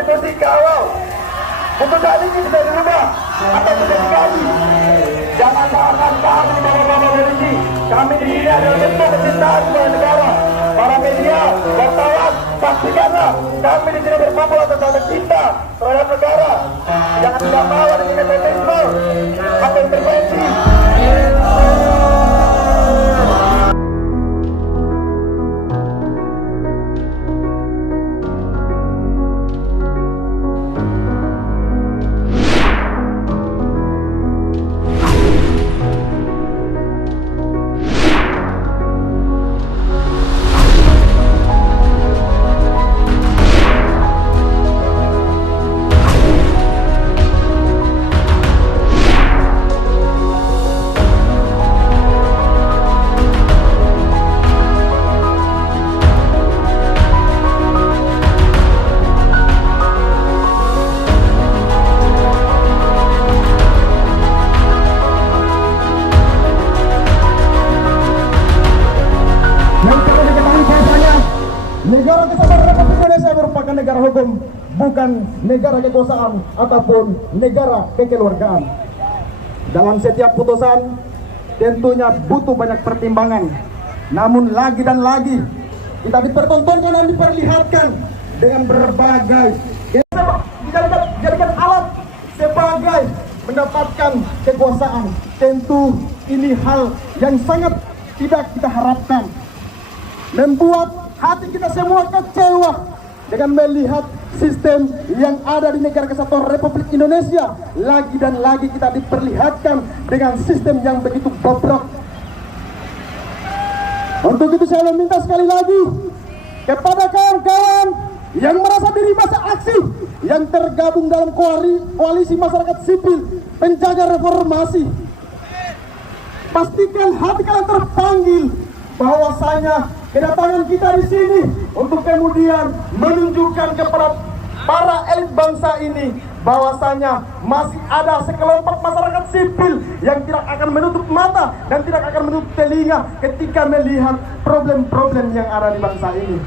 konstitusi kalau putusan ini bisa dirubah atau bisa diganti. Jangan salahkan kami bapak-bapak polisi. Kami di sini adalah bentuk kecintaan kepada negara. Para media, wartawan, pastikanlah kami di sini berkumpul atas nama cinta terhadap negara. Jangan tidak mau ada nepotisme atau intervensi. Negara Kesatuan Republik Indonesia merupakan negara hukum, bukan negara kekuasaan ataupun negara kekeluargaan. Dalam setiap putusan tentunya butuh banyak pertimbangan. Namun lagi dan lagi kita dipertontonkan dan diperlihatkan dengan berbagai dijadikan alat sebagai mendapatkan kekuasaan. Tentu ini hal yang sangat tidak kita harapkan, membuat hati kita semua kecewa dengan melihat sistem yang ada di negara Kesatuan Republik Indonesia. Lagi dan lagi kita diperlihatkan dengan sistem yang begitu bobrok. Untuk itu saya meminta sekali lagi kepada kawan-kawan yang merasa diri masa aksi, yang tergabung dalam koalisi masyarakat sipil penjaga reformasi, pastikan hati kalian terpanggil bahwasanya kedatangan kita di sini untuk kemudian menunjukkan kepada para elit bangsa ini bahwasanya masih ada sekelompok masyarakat sipil yang tidak akan menutup mata dan tidak akan menutup telinga ketika melihat problem-problem yang ada di bangsa ini.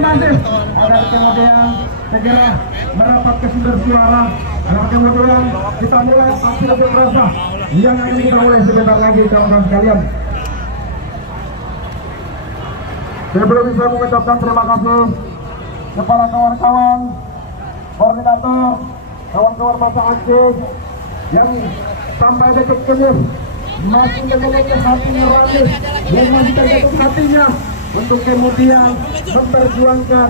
Agar kemudian segera merapat ke sumber suara, agar kemudian kita mulai aksi lebih berasa yang akan kita mulai sebentar lagi, kawan-kawan sekalian. Saya belum bisa mengucapkan terima kasih kepada kawan-kawan koordinator, kawan-kawan masa aksi yang sampai detik ini masih memiliki hati nurani dan masih terjatuh hatinya untuk kemudian memperjuangkan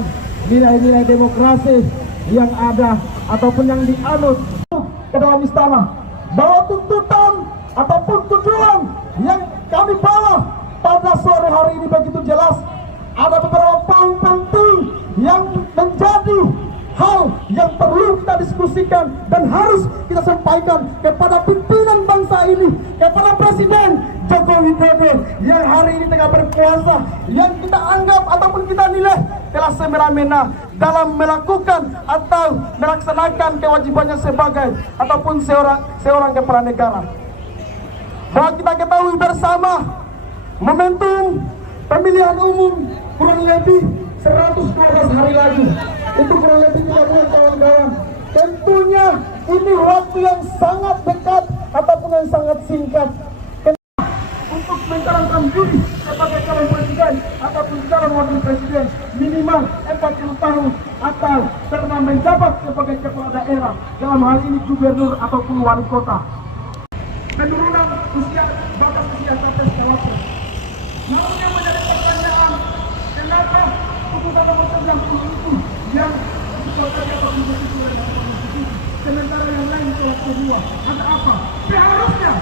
nilai-nilai demokrasi yang ada ataupun yang dianut ke dalam istana, bahwa tuntutan ataupun tujuan yang kami bawa pada sore hari ini begitu jelas. Ada beberapa poin penting yang menjadi hal yang perlu kita diskusikan dan harus kita sampaikan kepada pimpinan bangsa ini, kepada Presiden Joko Widodo yang hari ini tengah berkuasa, yang kita anggap ataupun kita nilai telah semena-mena dalam melakukan atau melaksanakan kewajibannya sebagai ataupun seorang kepala negara. Bahwa kita ketahui bersama momentum pemilihan umum kurang lebih 112 hari lagi, itu kurang lebih 3 bulan, kawan-kawan. Tentunya ini waktu yang sangat dekat ataupun yang sangat singkat untuk mencalonkan diri sebagai calon presiden ataupun calon wakil presiden minimal 40 tahun atau pernah menjabat sebagai kepala daerah, dalam hal ini gubernur ataupun wali kota. Penurunan usia batas usia capres cawapres. Namun yang menjadi pertanyaan, kenapa putusan nomor 90 itu yang disepakati atau disetujui oleh konstitusi, sementara yang lain tolak semua? Ada apa? Seharusnya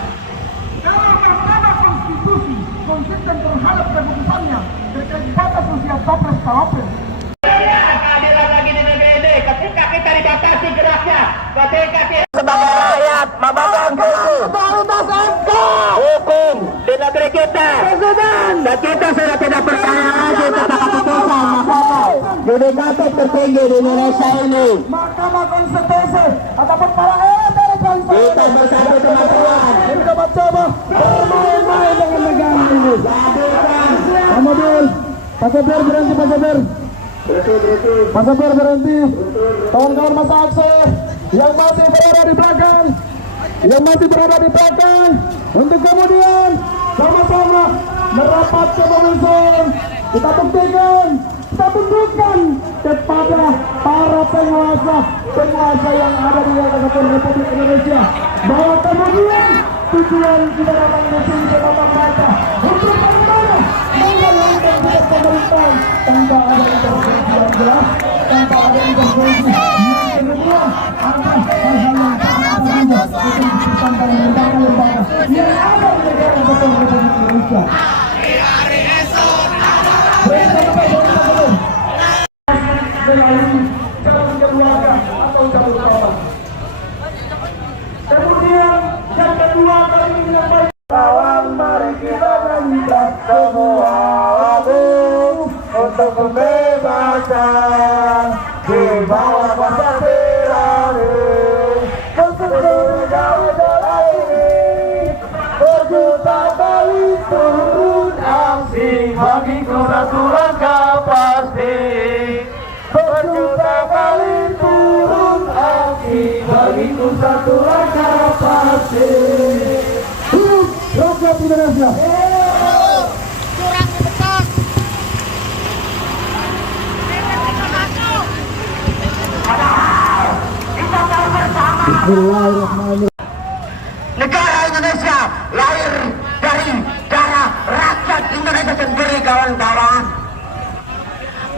dalam Mahkamah Konstitusi konsisten terhadap keputusannya terkait batas usia capres cawapres. Keadilan lagi di negeri ini, ketika kita dibatasi geraknya, ketika kita sebagai rakyat memegang otoritas hukum di negeri kita, dan kita sudah tidak percaya lagi kepada keputusan Mahkamah Yudikatif tertinggi di Indonesia ini. Mahkamah Konstitusi ataupun para elit bangsa Kita bersatu kemampuan, kita mencoba bermain-main dengan negara ini. Kemudian Pak Sopir berhenti, Pak Sopir. Masa berhenti. Kawan-kawan masa aksi yang masih berada di belakang, untuk kemudian sama-sama merapat ke momentum. Kita buktikan, kita tunjukkan kepada para penguasa yang ada di Republik Indonesia bahwa kemudian tujuan kita datang ke sini memang mata untuk bagaimana menjalankan tugas pemerintahan tanpa ada intervensi yang jelas, tanpa ada intervensi yang kedua, ada hal-hal yang sangat jelas untuk disampaikan lembaga-lembaga yang ada di negara Republik Indonesia. Kemudian yang kedua kami menyampaikan kawan, mari kita nyanyikan semua lagu untuk kebebasan di bawah kuasa tirani. Seluruh negara ini berjuta kali turun aksi bagi kesatuan pasti. Berjuta kali turun aksi bagiku satu rasa pasti. Rakyat Indonesia. Kurang betul. Kita tahu bersama. Bismillahirrahmanirrahim. Negara Indonesia lahir dari darah rakyat Indonesia sendiri, kawan-kawan.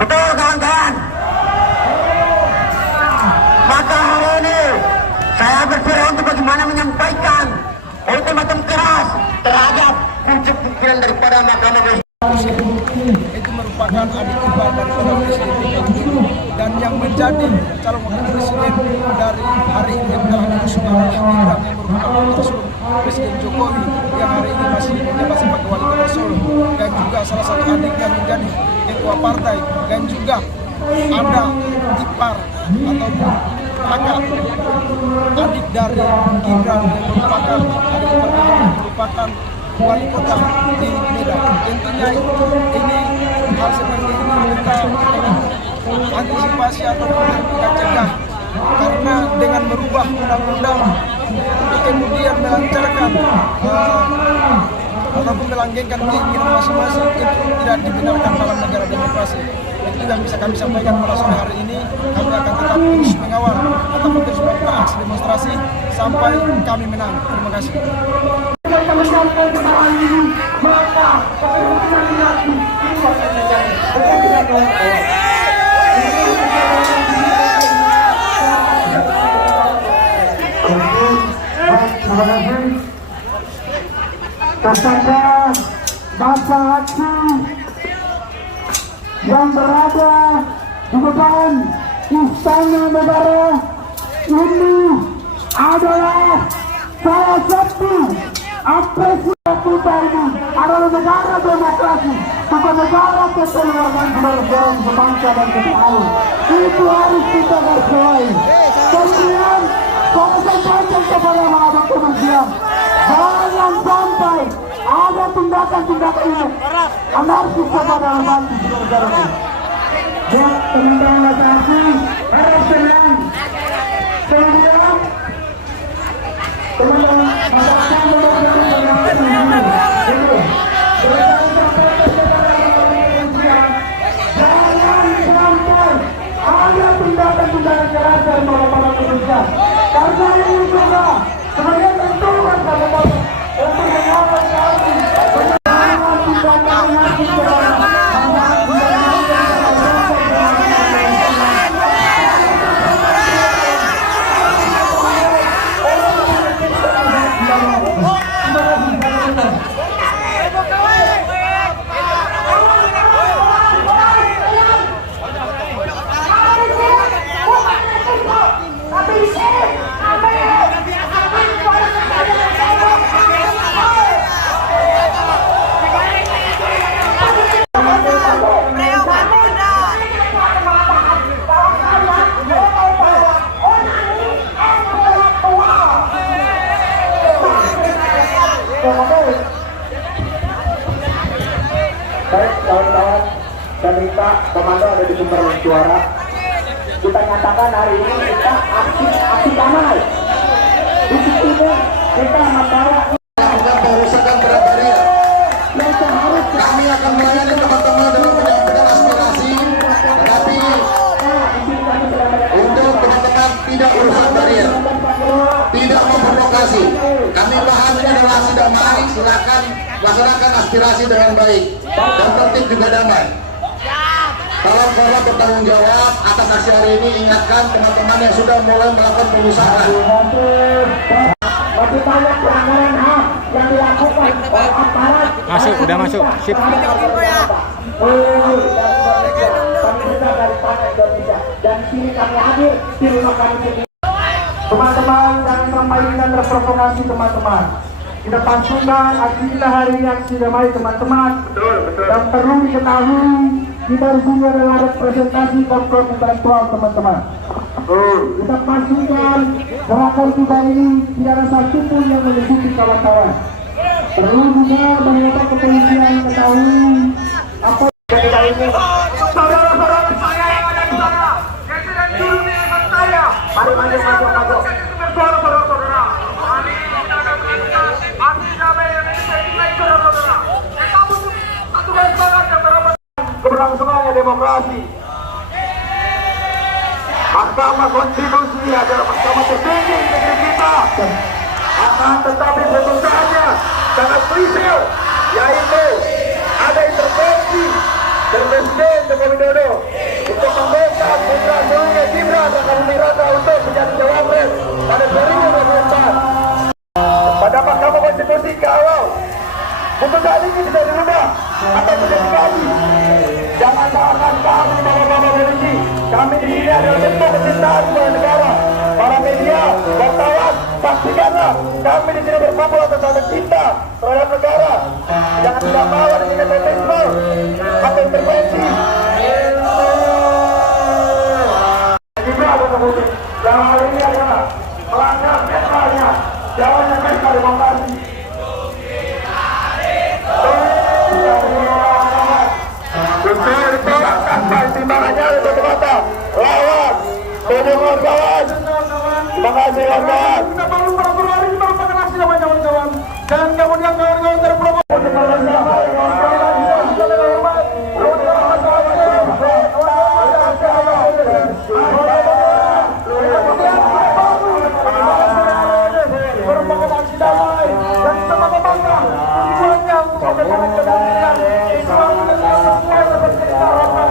Betul, kawan-kawan. Maka hari ini saya berpikir untuk bagaimana menyampaikan ultimatum keras terhadap pucuk pikiran daripada Mahkamah Konstitusi. Itu merupakan adik ipar daripada Presiden itu dan yang menjadi calon wakil presiden dari hari ini adalah Kusuma yang merupakan langsung Presiden Jokowi yang hari ini masih menjabat sebagai wali kota Solo, dan juga salah satu adiknya menjadi ketua partai, dan juga ada ipar ataupun kakak adik dari Gibran yang merupakan adik ipar yang merupakan wali kota di Medan. Tentunya ini hal seperti ini kita antisipasi atau kita cegah, karena dengan merubah undang-undang untuk kemudian melancarkan ataupun melanggengkan keinginan masing-masing itu tidak dibenarkan dalam negara demokrasi. Itu yang bisa kami sampaikan pada sore hari ini. Kami akan tetap terus mengawal ataupun terus melakukan aksi demonstrasi sampai kami menang. Terima kasih. Kita menyampaikan kesalahan ini, maka kepemimpinan dinasti ini akan terjadi. Terima kasih kepada masa aksi yang berada di depan Istana Negara. Ini adalah salah satu apresiasi kita. Ini adalah negara demokrasi, bukan negara kekeluargaan kemerdekaan sebangsa dan setanah. Itu harus kita garisbawahi. Kemudian saya sampaikan kepada para kementerian, jangan sampai ada tindakan-tindakan yang anarkis kepada anarkis di negara ini. Ya, teman-teman masyarakat harus tenang. Kemudian teman-teman masyarakat ada tindakan-tindakan keras dari para pemerintah. Karena ini juga sebenarnya tentukan pada untuk mengawal kami tindakan tindakan Tapi suara. Kita nyatakan hari ini kita aksi damai. Di sini kita membawa perusakan terhadap area. Kami akan melayani teman-teman dengan menyampaikan aspirasi, tapi untuk teman-teman tidak urusan barrier, tidak memprovokasi. Kami paham ini adalah aksi damai, silakan laksanakan aspirasi dengan baik dan tertib juga damai. Tolong korban bertanggung jawab atas aksi hari ini. Ingatkan teman-teman yang sudah mulai melakukan pengusahaan. Masih banyak pelanggaran HAM yang dilakukan oleh aparat. Masuk, udah masuk. Sip. Kami sudah dari Partai Indonesia dan sini kami hadir di rumah kami sendiri. Teman-teman, jangan sampai kita terprovokasi teman-teman. Kita pastikan aksi kita hari ini aksi damai teman-teman. Dan perlu diketahui kita di sini adalah representasi kaum intelektual teman-teman. Kita pastikan gerakan kita ini tidak ada satupun yang meliputi kawan-kawan. Perlu juga bahwa kepolisian ketahui apa yang kita ini. Saudara-saudara saya yang ada di sana, yang tidak dulu di depan saya. Mari maju. Saudara-saudara, mari kita lakukan aksi damai yang kita saudara-saudara. Kita butuh aturan semangat yang berobat keberlangsungannya demokrasi. Mahkamah Konstitusi adalah mahkamah tertinggi negeri kita. Akan tetapi tentu saja sangat prinsip, yaitu ada intervensi dari Presiden Joko Widodo untuk membuka putra sulungnya Gibran Raka Buming Raka untuk menjadi cawapres pada 2024. Pada Mahkamah Konstitusi kalau putusan ini bisa dirubah atau bisa dikaji. Jangan salahkan kami bapak-bapak polisi. Kami di sini adalah bentuk kecintaan kepada negara. Para media, wartawan, pastikanlah kami di sini berkumpul atas nama cinta terhadap negara. Jangan tidak mau ada nepotisme atau intervensi. Juga ada kemudian yang hal ini adalah melanggar netralnya jalannya mereka demokrasi. Timbangannya oleh satu mata lawan hubungan kawan. Terima kasih kawan. Kita baru hari ini baru pakai nasi sama kawan-kawan. Dan kemudian kawan-kawan terprovokasi. Merupakan aksi damai dan kita bangga tujuannya untuk memperbaiki kedamaian. Islam dan Islam seperti kita harapkan.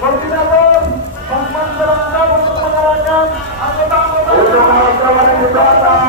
Koordinator, teman-teman dalam untuk mengarahkan anggota-anggota